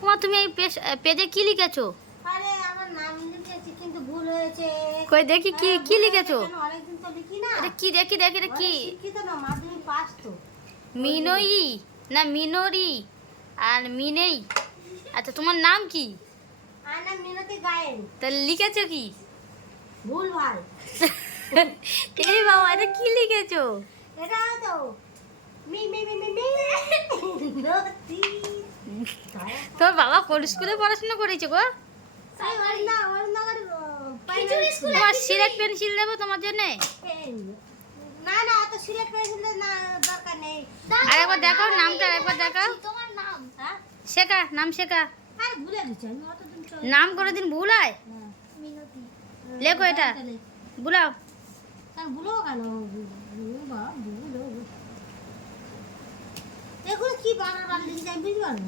তোমার তুমি এই পেজে কি লিখেছো আরে আমার নাম লিখেছি কিন্তু ভুল হয়েছে কই দেখি কি হ্যাঁ, কি লিখেছো অনেকদিন তো লিখি না এটা কি দেখি দেখি এটা কি শিক্ষিত না মাধ্যমিক পাস তো মিনই না মিনরি আর মিনেই আচ্ছা তোমার নাম কি আর নাম মিনতি গায়েন তাহলে লিখেছো কি ভুল ভালো এই বাবা এটা কি লিখেছো এটা তো মি মি মি মি মি তোর বাবা কোন স্কুলে পড়াশোনা করেছে গো? তোমার পেন্সিল দেবো তোমার জন্য? শেখা, নাম শেখা। আর ভুলে এটা। কি পারব